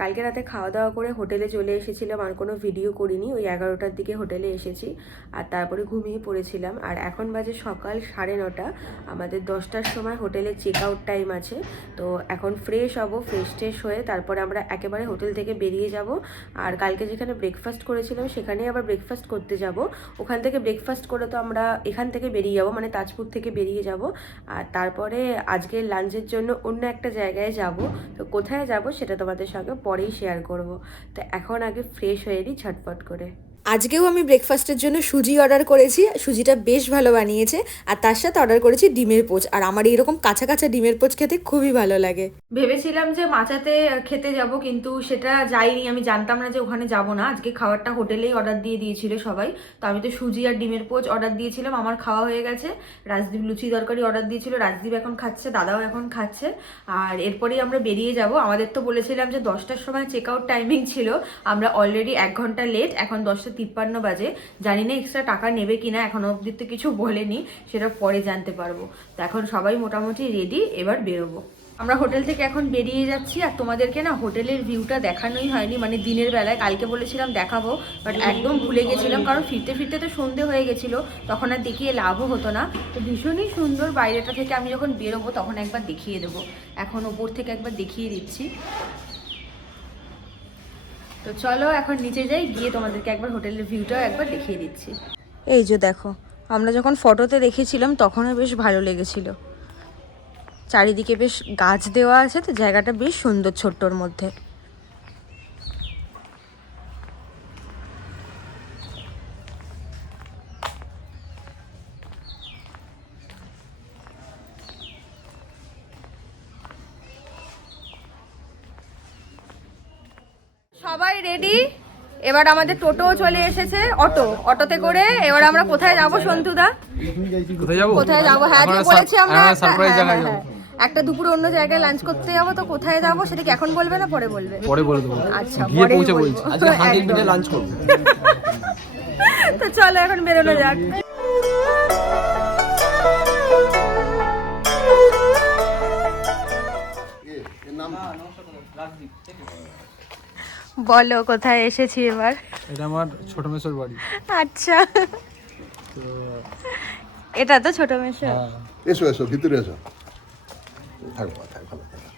কালকে রাতে খাওয়া দাওয়া করে হোটেলে চলে এসেছিলাম, আর কোনো ভিডিও করিনি। ওই 11টার দিকে হোটেলে এসেছি আর তারপরে ঘুমিয়ে পড়েছিলাম। আর এখন বাজে সকাল 9:30। আমাদের 10টার সময় হোটেলে চেক আউট টাইম আছে। তো এখন ফ্রেশ হব, ফ্রেশ হয়ে তারপরে আমরা একেবারে হোটেল থেকে বেরিয়ে যাব। আর কালকে যেখানে ব্রেকফাস্ট করেছিলাম সেখানেই আবার ব্রেকফাস্ট করতে যাব। ওখান থেকে ব্রেকফাস্ট করে তো আমরা এখান থেকে বেরিয়ে যাব, মানে তাজপুর থেকে বেরিয়ে যাব। আর তারপরে আজকে লাঞ্চের জন্য অন্য একটা জায়গায় যাব। তো কোথায় যাব সেটা তোমাদের সঙ্গে পরেই শেয়ার করব। তো এখন আগে ফ্রেশ হয়ে নিই ঝটপট করে। আজকেও আমি ব্রেকফাস্টের জন্য সুজি অর্ডার করেছি। সুজিটা বেশ ভালো বানিয়েছে। আর তার সাথে অর্ডার করেছি ডিমের পোচ। আর আমার এইরকম কাঁচা কাঁচা ডিমের পোচ খেতে খুবই ভালো লাগে। ভেবেছিলাম যে মাচাতে খেতে যাব, কিন্তু সেটা যাইনি। আমি জানতাম না যে ওখানে যাব না। আজকে খাবারটা হোটেলেই অর্ডার দিয়ে দিয়েছিল সবাই। তো আমি তো সুজি আর ডিমের পোচ অর্ডার দিয়েছিলাম, আমার খাওয়া হয়ে গেছে। রাজদীপ লুচি তরকারি অর্ডার দিয়েছিল, রাজদীপ এখন খাচ্ছে, দাদাও এখন খাচ্ছে। আর এরপরেই আমরা বেরিয়ে যাব। আমাদের তো বলেছিলাম যে 10টার সময় চেক আউট টাইমিং ছিল, আমরা অলরেডি 1 ঘন্টা লেট। এখন 10:53 বাজে। জানি না এক্সট্রা টাকা নেবে কিনা, এখনো অবধি তো কিছু বলেনি, সেটা পরে জানতে পারবো। তো এখন সবাই মোটামুটি রেডি, এবার বেরোবো। আমরা হোটেল থেকে এখন বেরিয়ে যাচ্ছি। আর তোমাদেরকে না হোটেলের ভিউটা দেখানোই হয়নি, মানে দিনের বেলায়। কালকে বলেছিলাম দেখাবো, বাট একদম ভুলে গেছিলাম, কারণ ফিরতে ফিরতে তো সন্ধে হয়ে গেছিলো, তখন আর দেখিয়ে লাভও হতো না। তো ভীষণই সুন্দর বাইরেটা থেকে। আমি যখন বেরোবো তখন একবার দেখিয়ে দেবো। এখন ওপর থেকে একবার দেখিয়ে দিচ্ছি। তো চলো এখন নিচে যাই, গিয়ে তোমাদেরকে একবার হোটেলের ভিউটাও একবার দেখিয়ে দিচ্ছি। এই যে দেখো, আমরা যখন ফটোতে দেখেছিলাম তখনও বেশ ভালো লেগেছিল। চারিদিকে বেশ গাছ দেওয়া আছে, তো জায়গাটা বেশ সুন্দর ছোট্টর মধ্যে। সবাই রেডি। এবার আমাদের টোটো চলে এসেছে, অটোতে করে। এবার আমরা কোথায় যাব সন্তুদা? কোথায় যাবো? হ্যাঁ আজকে বলেছি আমরা একটা দুপুরে অন্য জায়গায় লাঞ্চ করতে যাবো। তো কোথায় যাবো সেটা কি এখন বলবে না পরে বলবে? পরে বলে দেবো। আচ্ছা, গিয়ে পৌঁছে বলছি। আজকে 100 মিনিটে লাঞ্চ করব। তো চলো এখন বেরোনো যাক। বলো কোথায় এসেছি এবার? এটা আমার ছোট মেসোর বাড়ি। আচ্ছা, এটা তো ছোট মেসো। এসো এসো ভিতরে এসো। থাকো থাক ভালো থাকো।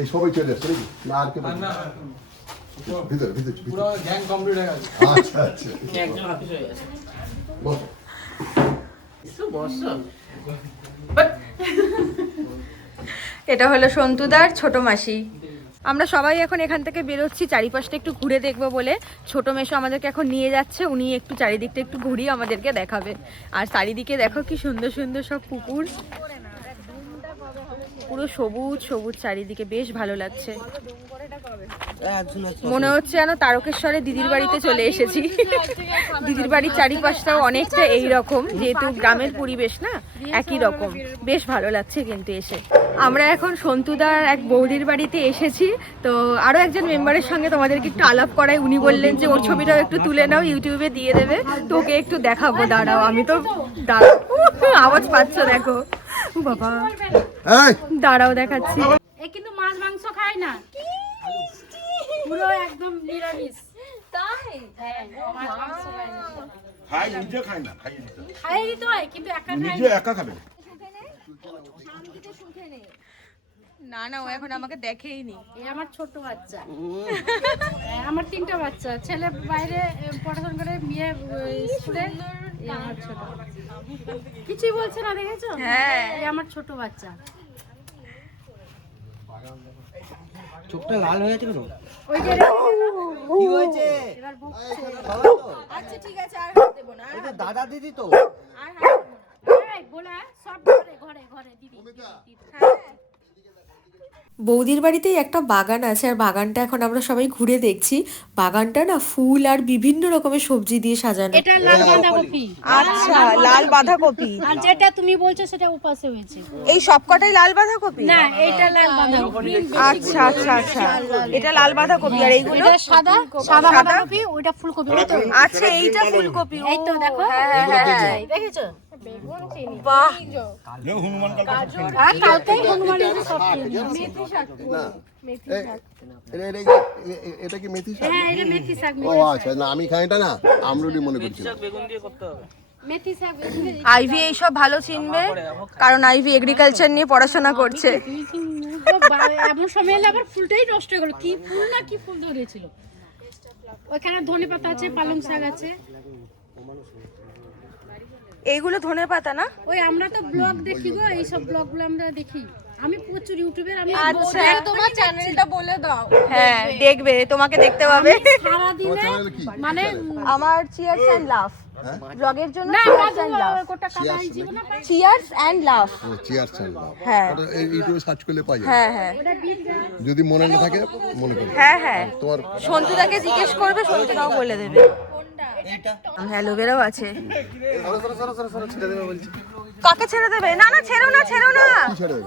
এই সবাই চলে এসছে নাকি? না আর কেউ? ভিতরে ভিতরে পুরো গ্যাং কমপ্লিট হয়ে গেছে। আচ্ছা আচ্ছা একজন অফিস হয়ে গেছে। বসো। এটা হলো সন্তুদার ছোট মাসি। আমরা সবাই এখন এখান থেকে বেরোচ্ছি চারিপাশটা একটু ঘুরে দেখবো বলে। ছোট মেশো আমাদেরকে এখন নিয়ে যাচ্ছে, উনি একটু চারিদিকটা একটু ঘুরিয়ে আমাদেরকে দেখাবেন। আর চারিদিকে দেখো কি সুন্দর সুন্দর সব পুকুর, পুরো সবুজ সবুজ চারিদিকে, বেশ ভালো লাগছে। মনে হচ্ছে যেন তারকেশ্বরে দিদির বাড়িতে চলে এসেছি। দিদির বাড়ির চারিপাশটাও অনেকটা এইরকম, যেহেতু গ্রামের পরিবেশ না, একই রকম। বেশ ভালো লাগছে কিন্তু এসে। আমরা এখন সন্তুদার এক বৌদির বাড়িতে এসেছি। তো আরও একজন মেম্বারের সঙ্গে তোমাদেরকে একটু আলাপ করাই। উনি বললেন যে ওর ছবিটাও একটু তুলে নাও, ইউটিউবে দিয়ে দেবে। তোকে একটু দেখাবো, দাঁড়াও। আমি তো আওয়াজ পাচ্ছ দেখো। ও বাবা, দাঁড়াও দেখাচ্ছি। এ কিন্তু মাছ মাংস খায় না, পুরো একদম নিরামিষ। তাই? হ্যাঁ, মাছ মাংস খায় না। খাই নিজে খাই না, খাই দিতে। খাই দিতে হয় কিন্তু একা খায় নিজে একা খাবে। না না, ও এখন আমাকে দেখেই নি। এই আমার ছোট বাচ্চা। আমার 3টা বাচ্চা, ছেলে বাইরে পড়াশোনা করে, মেয়ে স্কুলে। এই আমার ছোট, কিছুই বলছে না, দেখেছো? হ্যাঁ, এই আমার ছোট বাচ্চা। চোখটা লাল হয়ে আছে কেন? ওই যে কি হয়েছে? এবার বকছে। আচ্ছা ঠিক আছে, আর হাত দেবো না। ওই যে দাদা দিদি তো। আর হ্যাঁ, বলে সব ঘরে ঘরে ঘরে দিদি। বৌদির বাড়িতেই একটা বাগান আছে, আর বাগানটা এখন আমরা সবাই ঘুরে দেখছি। বাগানটা না ফুল আর বিভিন্ন রকমের সবজি দিয়ে সাজানো। এটা লাল বাঁধাকপি। আচ্ছা, লাল বাঁধাকপি। আর যেটা তুমি বলছো সেটা উপাসে হয়েছে। এই সবকটাই লাল বাঁধাকপি? না, এটা লাল বাঁধাকপি। আচ্ছা আচ্ছা আচ্ছা, এটা লাল বাঁধাকপি। আর এইগুলো এটা সাদা সাদা বাঁধাকপি, ওটা ফুলকপি। ওই তো, আচ্ছা, এইটা ফুলকপি। এই তো দেখো, দেখেছো? বাহ, আর কালকেই হনুমানের সব এটা কি মেথি শাক? হ্যাঁ, এটা মেথি শাক। ও আচ্ছা, না আমি খাই এটা না, আমরুলি মনে করছিলাম। মেথি শাক। আইভি এইসব ভালো চিনবে, কারণ আইভি এগ্রিকালচার নিয়ে পড়াশোনা করছে। এমন সময় এলে আবার ফুলটাই নষ্ট হয়ে গেল। কি ফুল না কি ফুল ধরেছিল। ওখানে ধনে পাতা আছে, পালং শাক আছে। এইগুলো ধনের পাতা না? ওই আমরা তো ব্লগ দেখি গো, এই সব ব্লগগুলো আমরা দেখি। আমি প্রচুর ইউটিউবের আমি আচ্ছা, তোমার চ্যানেলটা বলে দাও। হ্যাঁ, দেখবে, তোমাকে দেখতে পাবে। সারা দিনে মানে আমার চিয়ার্স এন্ড লাভ ব্লগের জন্য না চিয়ার্স এন্ড লাভ, কোটা কাদা এই জীবন পাই। Cheers and love. ও চিয়ার চাল। হ্যাঁ এই ইউটিউবে সার্চ করলে পাওয়া যাবে। হ্যাঁ হ্যাঁ ওটা বিট গাছ। যদি মনে না থাকে মনে করবে। হ্যাঁ হ্যাঁ, তোমার সন্তুদাকে জিজ্ঞেস করবে, সন্তুদাও বলে দেবে। অ্যালোভেরাও আছে। কাকে ছেড়ে দেবে? না না, ছেড়ো না, ছেড়ো না, কি ছেড়ে দেবে?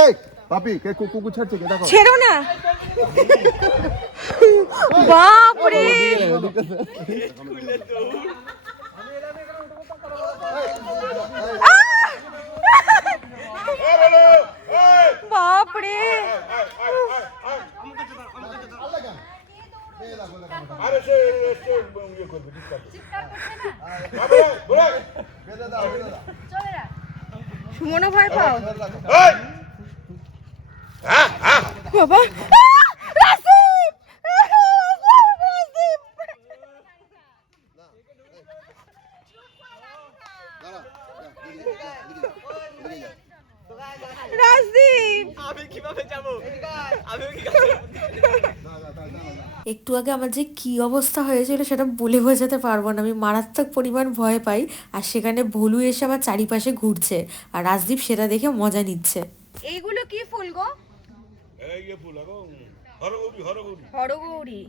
এই পাপি, কে কুকুর ছাড়ছে কে? দেখো ছেড়ো না। বাপরে, বাপরে, সুমনও ভয় পাও? বাবা, রাসিব! রাসিব! রাজদীপ, একটু আগে আমার যে কি অবস্থা হয়েছিল সেটা বলে বোঝাতে পারবো না। আমি মারাত্মক পরিমাণ ভয় পাই, আর সেখানে ভলু এসে আমার চারিপাশে ঘুরছে, আর রাজদীপ সেটা দেখে মজা নিচ্ছে। এইগুলো কি ফুল গো? হরগৌরী।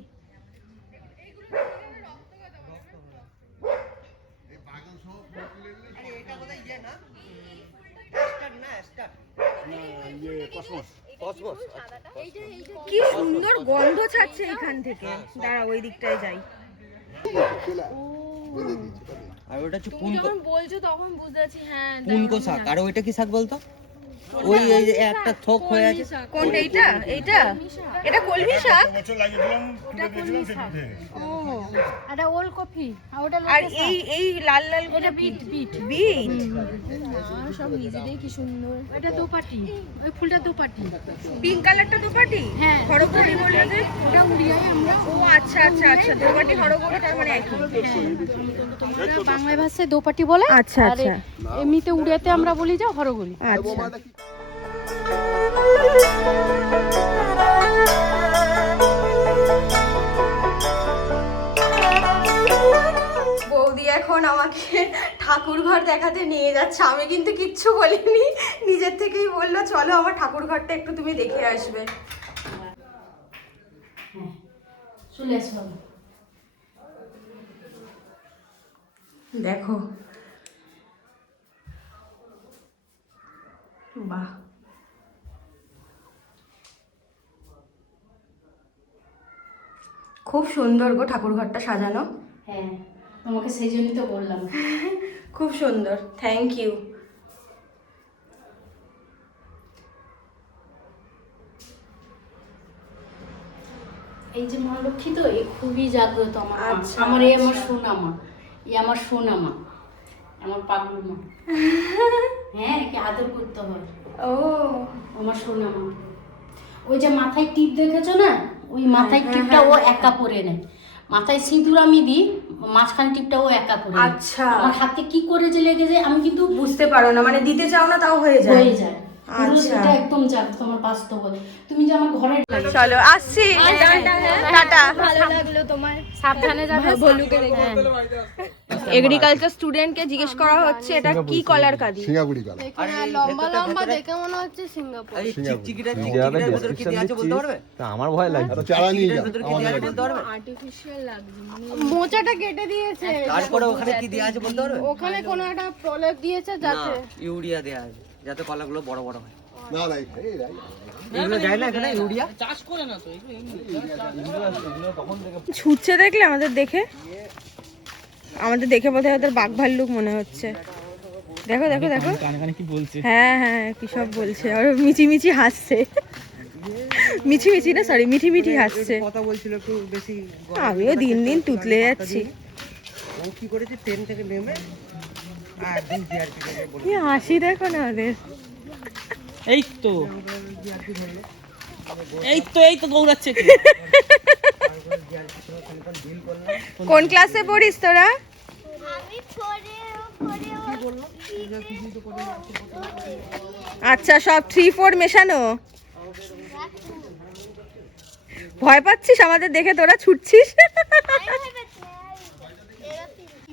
কি সুন্দর গন্ধ ছাড়ছে এখান থেকে। দাঁড়া, ওই দিকটায় যাই। আর ওটা হচ্ছে যখন বলছো তখন বুঝতে পারছি। হ্যাঁ, পুনকো শাক। আর ওইটা কি শাক বলতো? ওই এই যে একটা থোক হয়ে আছে। কোনটা? এইটা? এইটা? এটা কলমি শাক। ওটা কলমি শাক। ও, এটা ওলকপি। আর ওটা আর এই এই লাল লাল এটা বিট বিট। বিট। সব নিজেদের কি সুন্দর। এটা দোপাটি, ওই ফুলটা দোপাটি। পিঙ্ক কালারটা দুপাটি? হ্যাঁ, হরগৌরী বললে যে? ওটা উড়িয়াই আমরা। ও আচ্ছা আচ্ছা আচ্ছা, দুপাটি হরগৌরী তার মানে একই। আমরা বাংলা ভাষায় দোপাটি বলে। আচ্ছা আর আচ্ছা এমনিতে উড়িয়াতে আমরা বলি যে হরগৌরী। আচ্ছা। বৌদি এখন আমাকে ঠাকুর ঘর দেখাতে নিয়ে যাচ্ছে। আমি কিন্তু কিচ্ছু বলিনি, নিজের থেকেই বললো চলো আমার ঠাকুর ঘরটা একটু তুমি দেখে আসবে। চলে আসো। দেখো, বাহ, খুব সুন্দর গো ঠাকুর ঘরটা সাজানো। হ্যাঁ, তোমাকে সেই জন্যই তো বললাম। খুব সুন্দর, থ্যাংক ইউ। এই যে মা লক্ষ্মী তো এই খুবই জাগ্রত আমার মা। আচ্ছা, আমার এই আমার সোনামা, এই আমার সোনামা, আমার পাগলু মা। হ্যাঁ, একে আদর করতে হয়। ও আমার সোনামা। ওই যে মাথায় টিপ দেখেছো না, ওই মাথায় টিপটা ও একা পরে নেয়। মাথায় সিঁদুর আমি দিই, মাঝখান টিপটা ও একা পরে নেয়। আচ্ছা, আমার হাতে কি করে যে লেগে যায় আমি কিন্তু বুঝতে পারো না, মানে দিতে চাও না তাও হয়ে যায়। হয়ে যায়। আচ্ছা, এটা একদম জাগ্রত আমার বাস্তব বলে। তুমি যে আমার ঘরের চলো আসছি, টাটা। ভালো লাগলো তোমার। সাবধানে যাবে, ভলুকে দেখে। এগ্রিকালচার স্টুডেন্টকে জিজ্ঞেস করা হচ্ছে এটা কি কলার কাঁদি। সিঙ্গাপুরি কালার। লম্বা লম্বা দেখে মনে হচ্ছে সিঙ্গাপুর। চিকিটা ভিতরে কি দেয়া আছে বলতে পারবে? আমার ভয় লাগে। একটা চারা নিয়ে যাও ভিতরে কি দেয়া আছে বলতে পারবে? আর্টিফিশিয়াল লাগছে মানে মোচাটা কেটে দিয়েছে। তারপরে ওখানে কি দেয়া আছে বলতে পারবে? ওখানে কোনো একটা প্রলেপ দিয়েছে যাতে ইউরিয়া দেয়া আছে যাতে কলাগুলো বড় বড় হয়। না না এই এগুলো দেয় না এখানে ইউরিয়া? ছুটছে দেখলে আমাদের দেখে বোধহয় ওদের বাঘ ভাল্লুক মনে হচ্ছে। দেখো দেখো দেখো কি বলছে? হ্যাঁ হ্যাঁ কি সব বলছে আর মিচি হাসছে। মিচি না সরি মিঠি হাসছে। কথা বলছিল একটু বেশি। আমিও দিন তুতলে যাচ্ছি। ও কি করেছে ট্রেন থেকে নেমে আর দুই জিআরপি থেকে বলে কি হাসি দেখো না ওদের। এই তো দৌড়াচ্ছে। কোন ক্লাসে পড়িস তোরা? আচ্ছা সব 3-4 মেশানো। ভয় পাচ্ছিস আমাদের দেখে তোরা ছুটছিস?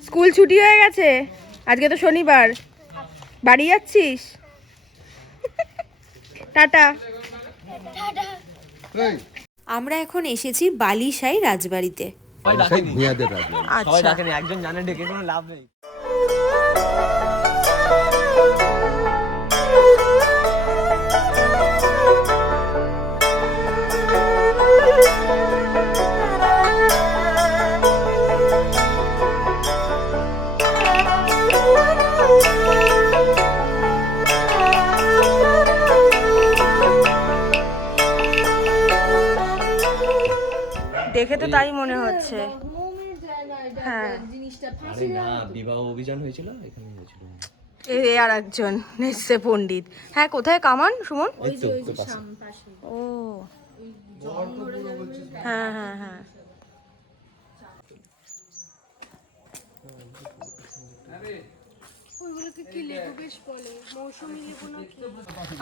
স্কুল ছুটি হয়ে গেছে, আজকে তো শনিবার, বাড়ি যাচ্ছিস? টাটা। আমরা এখন এসেছি বালিশাই রাজবাড়িতে। ভূঁইয়াদের রাজবাড়ি। সবাই ডাকেনি, একজন জানে ডেকে কোনো লাভ নেই। দেখে তো তাই মনে হচ্ছে। হ্যাঁ আরে না, বিবাহ অভিযান হয়েছিল এখানে হয়েছিল। এই আর একজন এসছে পণ্ডিত। হ্যাঁ কোথায় কামান সুমন? এই তো পাশে। ও হ্যাঁ হ্যাঁ হ্যাঁ।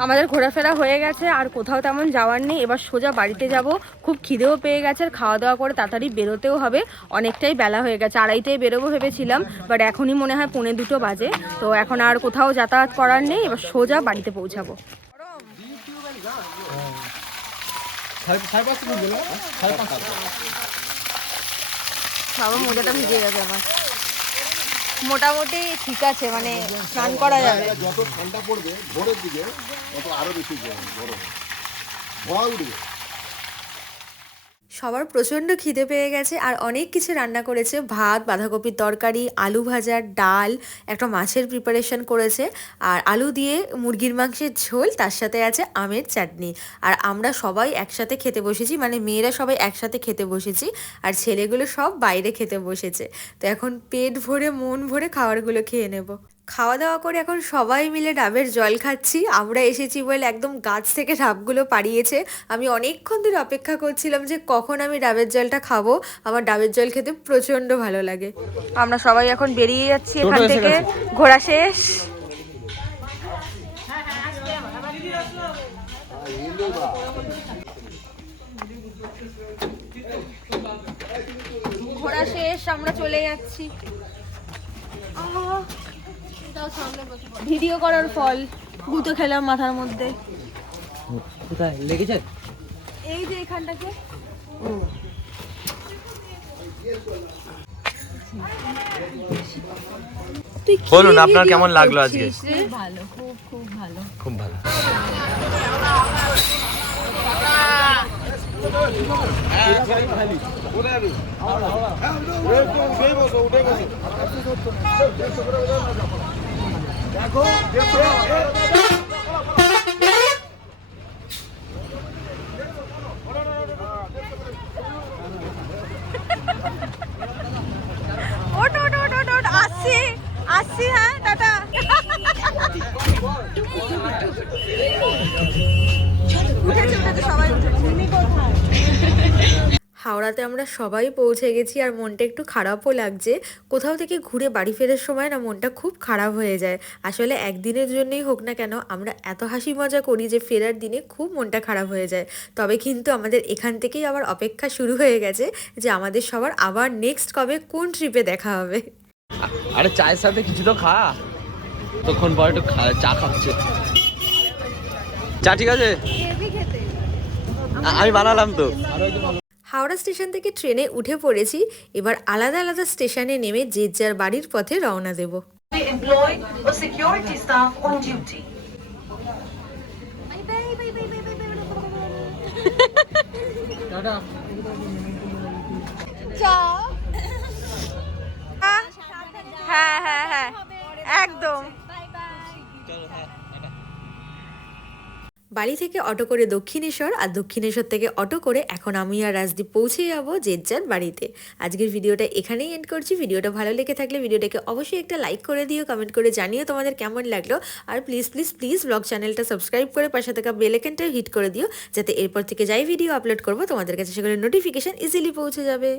আমাদের ঘোরাফেরা হয়ে গেছে, আর কোথাও তেমন যাওয়ার নেই। এবার সোজা বাড়িতে যাব। খুব খিদেও পেয়ে গেছে, আর খাওয়া দাওয়া করে তাড়াতাড়ি বেরোতেও হবে। অনেকটাই বেলা হয়ে গেছে, 2:30টায় বেরোবো ভেবেছিলাম, বাট এখনই মনে হয় 1:45 বাজে। তো এখন আর কোথাও যাতায়াত করার নেই, এবার সোজা বাড়িতে পৌঁছাবো। বাবা মোজাটা ভিজে গেছে আমার। মোটামুটি ঠিক আছে, মানে স্নান করা যাবে। যত ঠান্ডা পড়বে ভোরের দিকে তত আরো বেশি গরম ভয় উঠবে। সবার প্রচণ্ড খিদে পেয়ে গেছে, আর অনেক কিছু রান্না করেছে। ভাত, বাঁধাকপির তরকারি, আলু ভাজা, ডাল, একটা মাছের প্রিপারেশন করেছে, আর আলু দিয়ে মুরগির মাংসের ঝোল, তার সাথে আছে আমের চাটনি। আর আমরা সবাই একসাথে খেতে বসেছি, মানে মেয়েরা সবাই একসাথে খেতে বসেছি, আর ছেলেগুলো সব বাইরে খেতে বসেছে। তো এখন পেট ভরে মন ভরে খাবারগুলো খেয়ে নেব। খাওয়া দাওয়া করে এখন সবাই মিলে ডাবের জল খাচ্ছি। আমরা এসেছি বলে একদম গাছ থেকে ডাবগুলো পাড়িয়েছে। আমি অনেকক্ষণ ধরে অপেক্ষা করছিলাম যে কখন আমি ডাবের জলটা খাবো। আমার ডাবের জল খেতে প্রচণ্ড ভালো লাগে। আমরা সবাই এখন বেরিয়ে যাচ্ছি এখান থেকে, ঘোরা শেষ। ঘোরা শেষ, আমরা চলে যাচ্ছি। ভিডিও করার ফল, গুঁতো খেলাম মাথার মধ্যে। কোথায় লেগেছে? এই যে এখানটাকে। বলুন আপনার কেমন লাগলো আজকে? ভালো, খুব খুব ভালো। খুব ভালো। ওট ওট ওট ওট ওট, আসছি আসছি, হ্যাঁ টাটা। উঠেছে সবাই উঠেছে। হাওড়াতে আমরা সবাই পৌঁছে গেছি, আর মনটা একটু খারাপও লাগছে। কোথাও থেকে ঘুরে বাড়ি ফেরার সময় না মনটা খুব খারাপ হয়ে যায়। আসলে একদিনের জন্যই হোক না কেন আমরা এত হাসি মজা করি যে ফেরার দিনে খুব মনটা খারাপ হয়ে যায়। তবে কিন্তু আমাদের এখান থেকেই আবার অপেক্ষা শুরু হয়ে গেছে যে আমাদের সবার আবার নেক্সট কবে কোন ট্রিপে দেখা হবে। আরে চায়ের সাথে কিছু তো খা, তখন পরে একটু চা খাচ্ছে। চা ঠিক আছে, আমি বানালাম তো। হাওড়া স্টেশন থেকে ট্রেনে উঠে পড়েছি, এবার আলাদা আলাদা স্টেশনে নেমে যে যার বাড়ির পথে রওনা দেব। employed or security staff on duty. হ্যাঁ হ্যাঁ হ্যাঁ একদম। বাড়ি থেকে অটো করে দক্ষিণেশ্বর, আর দক্ষিণেশ্বর থেকে অটো করে এখন আমি আর রাজদীপ পৌঁছে যাবো যে যার বাড়িতে। আজকের ভিডিওটা এখানেই এন্ড করছি। ভিডিওটা ভালো লেগে থাকলে ভিডিওটাকে অবশ্যই একটা লাইক করে দিও, কমেন্ট করে জানিও তোমাদের কেমন লাগলো। আর প্লিজ প্লিজ প্লিজ ব্লগ চ্যানেলটা সাবস্ক্রাইব করে পাশে থাকা বেল আইকনটাও হিট করে দিও, যাতে এরপর থেকে যাই ভিডিও আপলোড করবো তোমাদের কাছে সেগুলোর নোটিফিকেশন ইজিলি পৌঁছে যাবে।